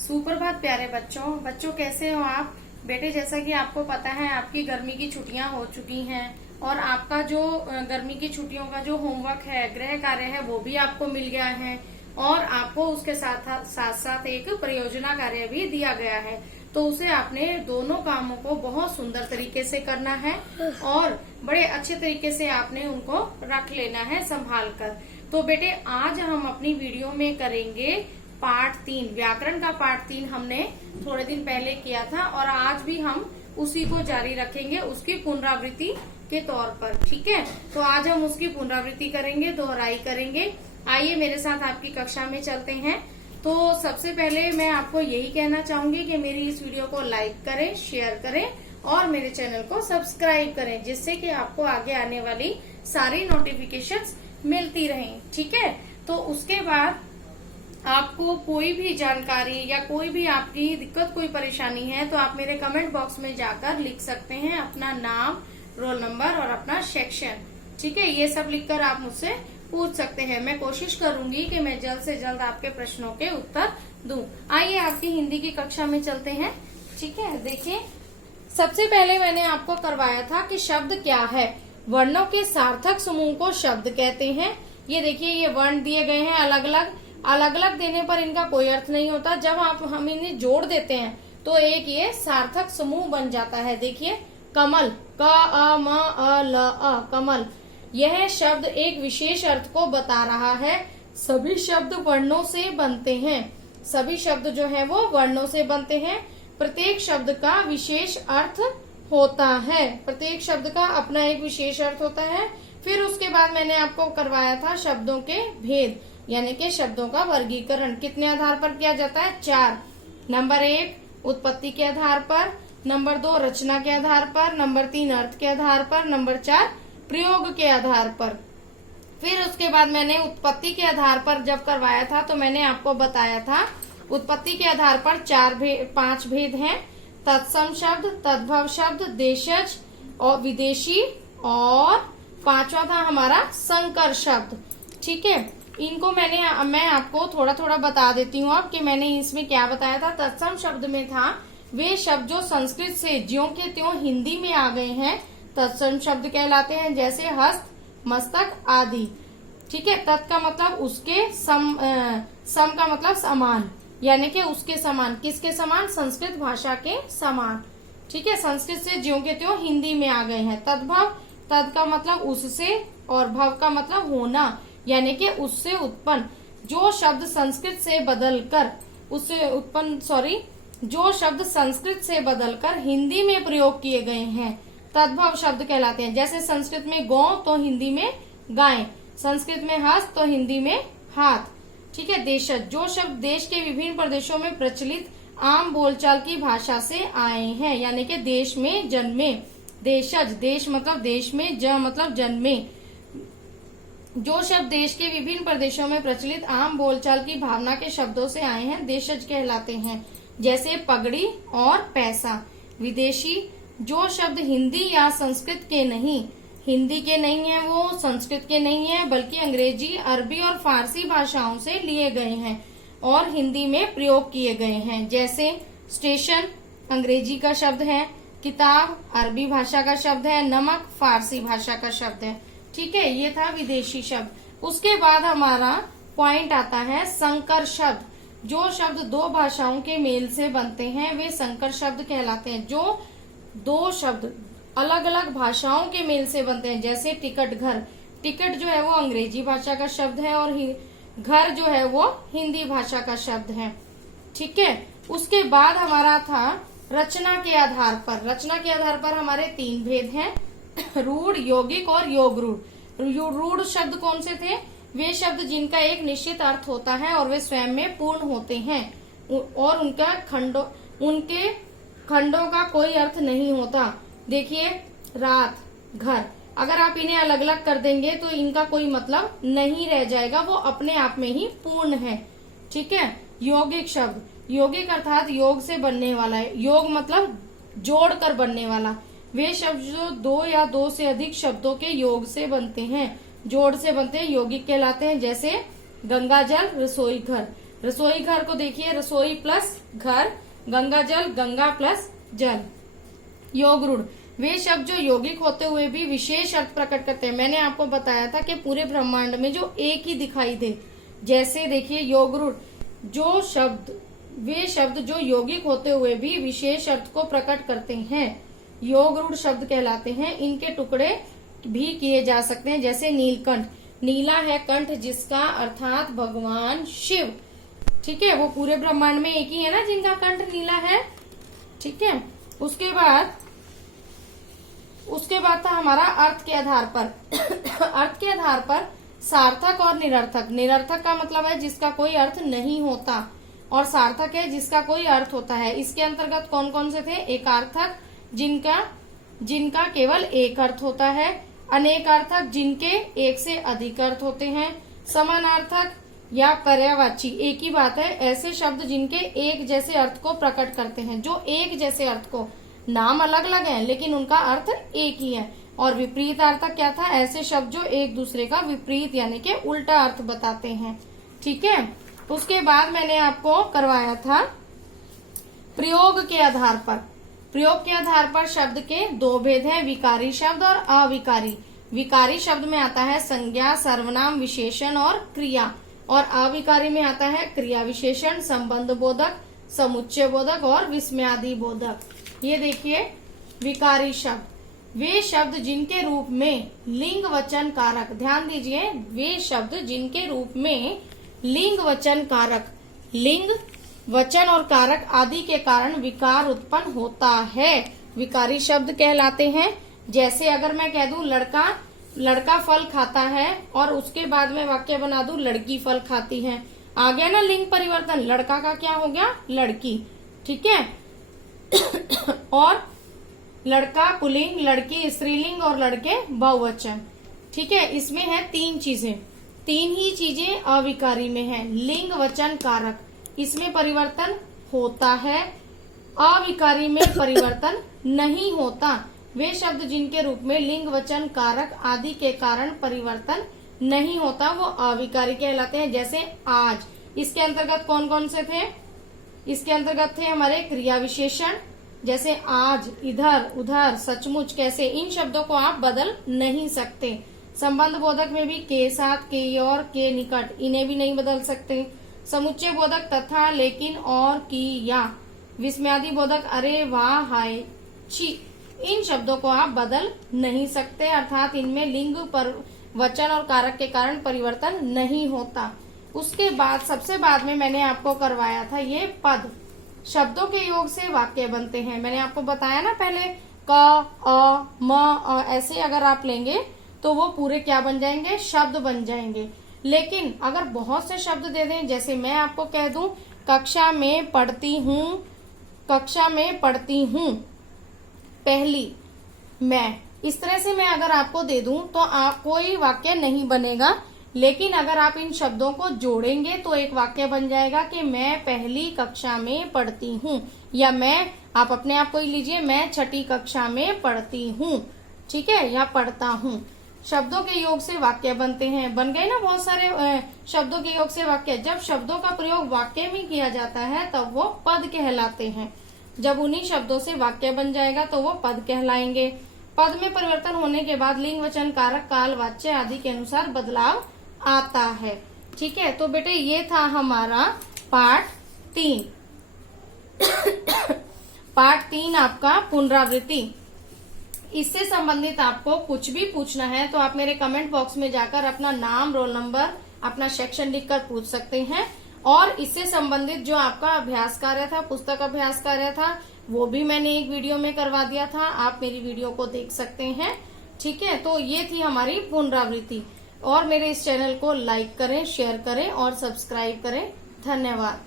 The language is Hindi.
सुप्रभात प्यारे बच्चों कैसे हो आप। बेटे जैसा कि आपको पता है आपकी गर्मी की छुट्टियां हो चुकी हैं और आपका जो गर्मी की छुट्टियों का जो होमवर्क है, गृह कार्य है, वो भी आपको मिल गया है और आपको उसके साथ साथ एक परियोजना कार्य भी दिया गया है। तो उसे आपने दोनों कामों को बहुत सुंदर तरीके से करना है और बड़े अच्छे तरीके से आपने उनको रख लेना है संभाल कर। तो बेटे आज हम अपनी वीडियो में करेंगे पार्ट 3, व्याकरण का पार्ट 3 हमने थोड़े दिन पहले किया था और आज भी हम उसी को जारी रखेंगे उसकी पुनरावृत्ति के तौर पर। ठीक है, तो आज हम उसकी पुनरावृत्ति करेंगे, दोहराई करेंगे। आइए मेरे साथ आपकी कक्षा में चलते हैं। तो सबसे पहले मैं आपको यही कहना चाहूंगी कि मेरी इस वीडियो को लाइक करें, शेयर करें और मेरे चैनल को सब्सक्राइब करें, जिससे कि आपको आगे आने वाली सारी नोटिफिकेशंस मिलती रहें। ठीक है, तो उसके बाद आपको कोई भी जानकारी या कोई भी आपकी दिक्कत, कोई परेशानी है तो आप मेरे कमेंट बॉक्स में जाकर लिख सकते हैं अपना नाम, रोल नंबर और अपना सेक्शन। ठीक है, ये सब लिखकर आप मुझसे पूछ सकते हैं। मैं कोशिश करूंगी कि मैं जल्द से जल्द आपके प्रश्नों के उत्तर दूं। आइए आपकी हिंदी की कक्षा में चलते हैं। ठीक है, देखिए सबसे पहले मैंने आपको करवाया था कि शब्द क्या है। वर्णों के सार्थक समूह को शब्द कहते हैं। ये देखिए, ये वर्ण दिए गए हैं अलग अलग देने पर इनका कोई अर्थ नहीं होता। जब हम इन्हें जोड़ देते हैं तो एक ये सार्थक समूह बन जाता है। देखिए कमल, क अ म अ ल अ, कमल। यह शब्द एक विशेष अर्थ को बता रहा है। सभी शब्द वर्णों से बनते हैं। सभी शब्द जो है वो वर्णों से बनते हैं। प्रत्येक शब्द का विशेष अर्थ होता है। प्रत्येक शब्द का अपना एक विशेष अर्थ होता है। फिर उसके बाद मैंने आपको करवाया था शब्दों के भेद, यानी कि शब्दों का वर्गीकरण कितने आधार पर किया जाता है? 4। नंबर 1 उत्पत्ति के आधार पर, नंबर 2 रचना के आधार पर, नंबर 3 अर्थ के आधार पर, नंबर 4 प्रयोग के आधार पर। फिर उसके बाद मैंने उत्पत्ति के आधार पर जब करवाया था तो मैंने आपको बताया था उत्पत्ति के आधार पर 5 भेद हैं। तत्सम शब्द, तद्भव शब्द, देशज और विदेशी, और 5वां था हमारा संकर शब्द। ठीक है, इनको मैं आपको थोड़ा थोड़ा बता देती हूँ अब कि मैंने इसमें क्या बताया था। तत्सम शब्द में था वे शब्द जो संस्कृत से ज्यों के त्यों हिंदी में आ गए हैं, तत्सम शब्द कहलाते हैं, जैसे हस्त, मस्तक आदि। ठीक है, तत् का मतलब उसके, सम का मतलब समान, यानी कि उसके समान। किसके समान? संस्कृत भाषा के समान। ठीक है, संस्कृत से ज्यों के त्यों हिंदी में आ गए हैं। तद्भव, तद का मतलब उससे और भव का मतलब होना, यानी कि उससे उत्पन्न। जो शब्द संस्कृत से बदलकर जो शब्द संस्कृत से बदलकर हिंदी में प्रयोग किए गए हैं तद्भव शब्द कहलाते हैं। जैसे संस्कृत में गौ तो हिंदी में गाय, संस्कृत में हस्त तो हिंदी में हाथ। ठीक है, देशज, जो शब्द देश के विभिन्न प्रदेशों में प्रचलित आम बोलचाल की भाषा से आए हैं, यानी कि देश में जन्मे। देशज, देश मतलब देश में, ज मतलब जन्मे। जो शब्द देश के विभिन्न प्रदेशों में प्रचलित आम बोलचाल की भावना के शब्दों से आए हैं देशज कहलाते हैं, जैसे पगड़ी और पैसा। विदेशी, जो शब्द हिंदी या संस्कृत के नहीं, हिंदी के नहीं है, वो संस्कृत के नहीं है, बल्कि अंग्रेजी, अरबी और फारसी भाषाओं से लिए गए हैं और हिंदी में प्रयोग किए गए हैं। जैसे स्टेशन अंग्रेजी का शब्द है, किताब अरबी भाषा का शब्द है, नमक फारसी भाषा का शब्द है। ठीक है, ये था विदेशी शब्द। उसके बाद हमारा पॉइंट आता है संकर शब्द। जो शब्द दो भाषाओं के मेल से बनते हैं वे संकर शब्द कहलाते हैं। जो दो शब्द अलग अलग भाषाओं के मेल से बनते हैं, जैसे टिकट, घर। टिकट जो है वो अंग्रेजी भाषा का शब्द है और घर जो है वो हिंदी भाषा का शब्द है। ठीक है, उसके बाद हमारा था रचना के आधार पर। रचना के आधार पर हमारे 3 भेद हैं, रूढ़, यौगिक और योग रूढ़। रूढ़ शब्द कौन से थे? वे शब्द जिनका एक निश्चित अर्थ होता है और वे स्वयं में पूर्ण होते हैं और उनके खंडों का कोई अर्थ नहीं होता। देखिए रात, घर, अगर आप इन्हें अलग अलग कर देंगे तो इनका कोई मतलब नहीं रह जाएगा, वो अपने आप में ही पूर्ण है। ठीक है, यौगिक शब्द, यौगिक अर्थात योग से बनने वाला है। योग मतलब जोड़ कर बनने वाला। वे शब्द जो 2 या 2 से अधिक शब्दों के योग से बनते हैं, जोड़ से बनते हैं, यौगिक कहलाते हैं। जैसे गंगा जल, रसोई घर। रसोई घर को देखिए, रसोई प्लस घर, गंगा जल, गंगा प्लस जल। योग रूढ़, वे शब्द जो यौगिक होते हुए भी विशेष अर्थ प्रकट करते हैं। मैंने आपको बताया था कि पूरे ब्रह्मांड में जो एक ही दिखाई दे, जैसे देखिए योग रूढ़, जो शब्द, वे शब्द जो यौगिक होते हुए भी विशेष अर्थ को प्रकट करते हैं, योग रूढ़ शब्द कहलाते हैं। इनके टुकड़े भी किए जा सकते हैं, जैसे नीलकंठ, नीला है कंठ जिसका, अर्थात भगवान शिव। ठीक है, वो पूरे ब्रह्मांड में एक ही है ना जिनका कंठ नीला है। ठीक है, उसके बाद था हमारा अर्थ के आधार पर अर्थ के आधार पर सार्थक और निरर्थक। निरर्थक का मतलब है जिसका कोई अर्थ नहीं होता, और सार्थक है जिसका कोई अर्थ होता है। इसके अंतर्गत कौन कौन से थे? एकार्थक, जिनका केवल एक अर्थ होता है, अनेकार्थक, जिनके एक से अधिक अर्थ होते हैं, समानार्थक या पर्यायवाची, एक ही बात है, ऐसे शब्द जिनके एक जैसे अर्थ को प्रकट करते हैं, जो एक जैसे अर्थ को, नाम अलग अलग है लेकिन उनका अर्थ एक ही है। और विपरीतार्थक क्या था? ऐसे शब्द जो एक दूसरे का विपरीत यानी कि उल्टा अर्थ बताते हैं। ठीक है, उसके बाद मैंने आपको करवाया था प्रयोग के आधार पर। प्रयोग के आधार पर शब्द के दो भेद हैं, विकारी शब्द और अविकारी। विकारी शब्द में आता है संज्ञा, सर्वनाम, विशेषण और क्रिया, और अविकारी में आता है क्रिया विशेषण, संबंध बोधक, समुच्चय बोधक और विस्मयादि बोधक। ये देखिए विकारी शब्द, वे शब्द जिनके रूप में लिंग वचन कारक, ध्यान दीजिए, वे शब्द जिनके रूप में लिंग वचन कारक, लिंग वचन और कारक आदि के कारण विकार उत्पन्न होता है, विकारी शब्द कहलाते हैं। जैसे अगर मैं कह दूं लड़का फल खाता है और उसके बाद में वाक्य बना दूं लड़की फल खाती है, आ गया ना लिंग परिवर्तन, लड़का का क्या हो गया? लड़की। ठीक है और लड़का पुल्लिंग, लड़की स्त्रीलिंग और लड़के बहुवचन। ठीक है, इसमें है तीन चीजें, तीन ही चीजें अविकारी में है। लिंग वचन कारक, इसमें परिवर्तन होता है, अविकारी में परिवर्तन नहीं होता। वे शब्द जिनके रूप में लिंग वचन कारक आदि के कारण परिवर्तन नहीं होता वो अविकारी कहलाते हैं। जैसे आज, इसके अंतर्गत कौन कौन से थे? इसके अंतर्गत थे हमारे क्रिया विशेषण, जैसे आज, इधर, उधर, सचमुच, कैसे, इन शब्दों को आप बदल नहीं सकते। संबंध बोधक में भी के साथ, के और, के निकट, इन्हें भी नहीं बदल सकते। समुच्चय बोधक तथा, लेकिन, और, की, या। विस्मयादि बोधक अरे, वाह, हाय, छी, इन शब्दों को आप बदल नहीं सकते, अर्थात इनमें लिंग पर वचन और कारक के कारण परिवर्तन नहीं होता। उसके बाद सबसे बाद में मैंने आपको करवाया था ये पद, शब्दों के योग से वाक्य बनते हैं। मैंने आपको बताया ना पहले, क, अ, म, अ, ऐसे अगर आप लेंगे तो वो पूरे क्या बन जाएंगे? शब्द बन जाएंगे। लेकिन अगर बहुत से शब्द दे दें, जैसे मैं आपको कह दूं कक्षा में पढ़ती हूँ, कक्षा में पढ़ती हूँ पहली मैं, इस तरह से मैं अगर आपको दे दूं तो आप कोई वाक्य नहीं बनेगा। लेकिन अगर आप इन शब्दों को जोड़ेंगे तो एक वाक्य बन जाएगा कि मैं पहली कक्षा में पढ़ती हूँ, या मैं, आप अपने आप को ही लीजिए, मैं छठी कक्षा में पढ़ती हूँ। ठीक है, या पढ़ता हूँ। शब्दों के योग से वाक्य बनते हैं। बन गए ना बहुत सारे शब्दों के योग से वाक्य। जब शब्दों का प्रयोग वाक्य में किया जाता है तब वो पद कहलाते हैं। जब उन्हीं शब्दों से वाक्य बन जाएगा तो वो पद कहलाएंगे। पद में परिवर्तन होने के बाद लिंग वचन कारक काल वाच्य आदि के अनुसार बदलाव आता है। ठीक है, तो बेटे ये था हमारा पार्ट 3 पार्ट 3 आपका पुनरावृत्ति। इससे संबंधित आपको कुछ भी पूछना है तो आप मेरे कमेंट बॉक्स में जाकर अपना नाम, रोल नंबर, अपना सेक्शन लिखकर पूछ सकते हैं। और इससे संबंधित जो आपका अभ्यास कार्य था, पुस्तक अभ्यास कार्य था, वो भी मैंने एक वीडियो में करवा दिया था, आप मेरी वीडियो को देख सकते हैं। ठीक है, तो ये थी हमारी पुनरावृत्ति। और मेरे इस चैनल को लाइक करें, शेयर करें और सब्सक्राइब करें। धन्यवाद।